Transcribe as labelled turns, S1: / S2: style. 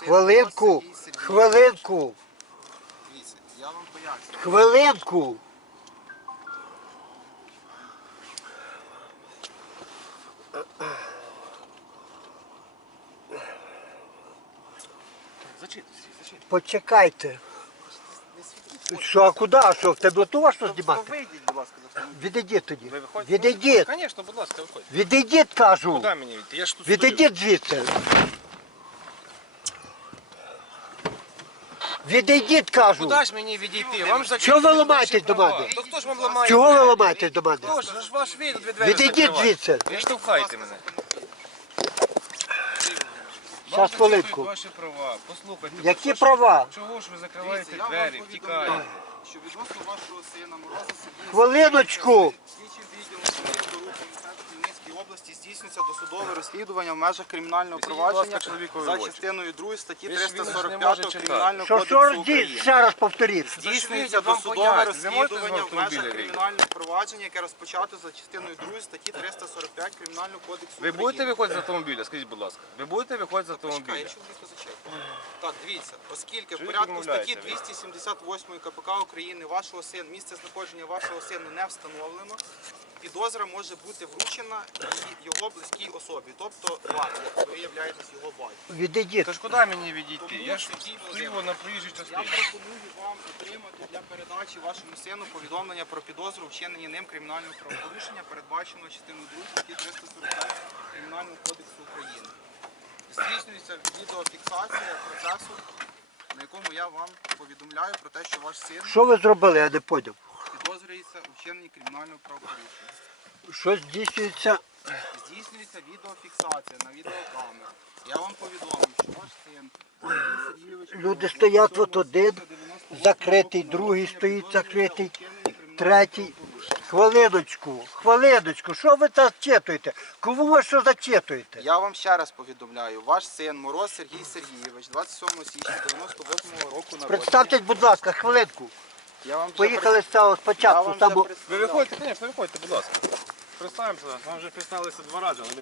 S1: Хвилинку, хвилинку,
S2: Дивіться, я вам поясню.
S1: хвилинку. Почекайте. Що, а куди? А що, в темноту що знімати?
S2: Вийдіть, будь ласка, до автомобіля.
S1: Відійдіть тоді.
S2: Ви виходите?
S1: Відійдіть.
S2: Звісно, будь ласка, виходьте.
S1: Відійдіть, кажу.
S2: Куди мені йти? Я ж тут
S1: Відійдіть звідси. Відійдіть, кажу.
S2: Куди ж мені відійти? Вам ж
S1: Чого ви ламаєтесь до мене?
S2: То хто ж вам ламає?
S1: Чого ви ламаєтесь до мене?
S2: Хто ж? Це ж ваш вид, ви двері
S1: Відійдіть
S2: закриваєте.
S1: звідси.
S2: Ви штовхайте мене.
S1: Зараз хвилинку.
S2: Ваші права. Послухайте.
S1: Які
S2: що ж-
S1: права?
S2: Чого ж ви закриваєте
S3: Дивіться, я
S2: двері,
S3: вам
S2: втікаєте?
S3: повідомляю, що відносно вашого сина Мороза Сергія
S1: Хвилиночку.
S3: слідчим відділом СНІ до руху Міністерства Хмельницької області здійснюється досудове розслідування в межах кримінального
S2: Візьміть, будь ласка,
S3: провадження
S2: чоловікові
S3: за
S2: очі.
S3: частиною 2 статті
S2: Ви ж, він ж не
S3: 345
S2: може читати.
S3: Кримінального
S1: Що
S3: кодексу
S1: ж
S3: України.
S1: ще раз повторіть.
S3: Здійснюється
S2: Вам
S3: досудове
S2: поясню. Ви можете з
S3: розслідування в
S2: автомобіля
S3: межах
S2: вийти?
S3: кримінального провадження, яке розпочато за частиною 2 статті 345 Кримінального кодексу
S2: Ви
S3: України.
S2: будете виходити з автомобіля? Скажіть, будь ласка. Ви будете виходити з
S3: Почекай,
S2: автомобіля?
S3: я ще близько зачекаю. Так, дивіться, оскільки в
S2: Чого ви
S3: порядку статті
S2: відмовляєте?
S3: 278 КПК України вашого сина, місце знаходження вашого сина не встановлено, підозра може бути вручена його близькій особі, тобто вам, як ви являєтесь його батьком.
S1: Відійдіть.
S2: Тож куди мені відійти? Я ж стою на проїжджій
S3: Я
S2: частині.
S3: пропоную вам отримати для передачі вашому сину повідомлення про підозру вчинення ним кримінального правопорушення, передбаченого частиною 2 статті 345 Кримінального кодексу України. Здійснюється відеофіксація процесу, на якому я вам повідомляю про те, що ваш син
S1: Що ви зробили, я не поняв.
S3: підозрюється у вчиненні кримінального правопорушення.
S1: Що здійснюється?
S3: Здійснюється відеофіксація на відеокамеру. Я вам повідомив, що ваш син Сергій Сергійович
S1: Люди стоять от один, закритий, другий стоїть закритий, третій. Хвилиночку, хвилиночку, що ви так зачитуєте? Кому ви що зачитуєте?
S3: Я вам ще раз повідомляю, ваш син Мороз Сергій Сергійович 27 січня 98 року народження.
S1: Представтесь, будь ласка, хвилинку.
S3: Я вам вже
S1: Поїхали з самого
S3: Я
S1: спочатку.
S3: вам
S1: Самого...
S3: вже
S2: Ви виходите, звісно, виходьте, будь ласка. Представимося, вам вже представилися 2 рази.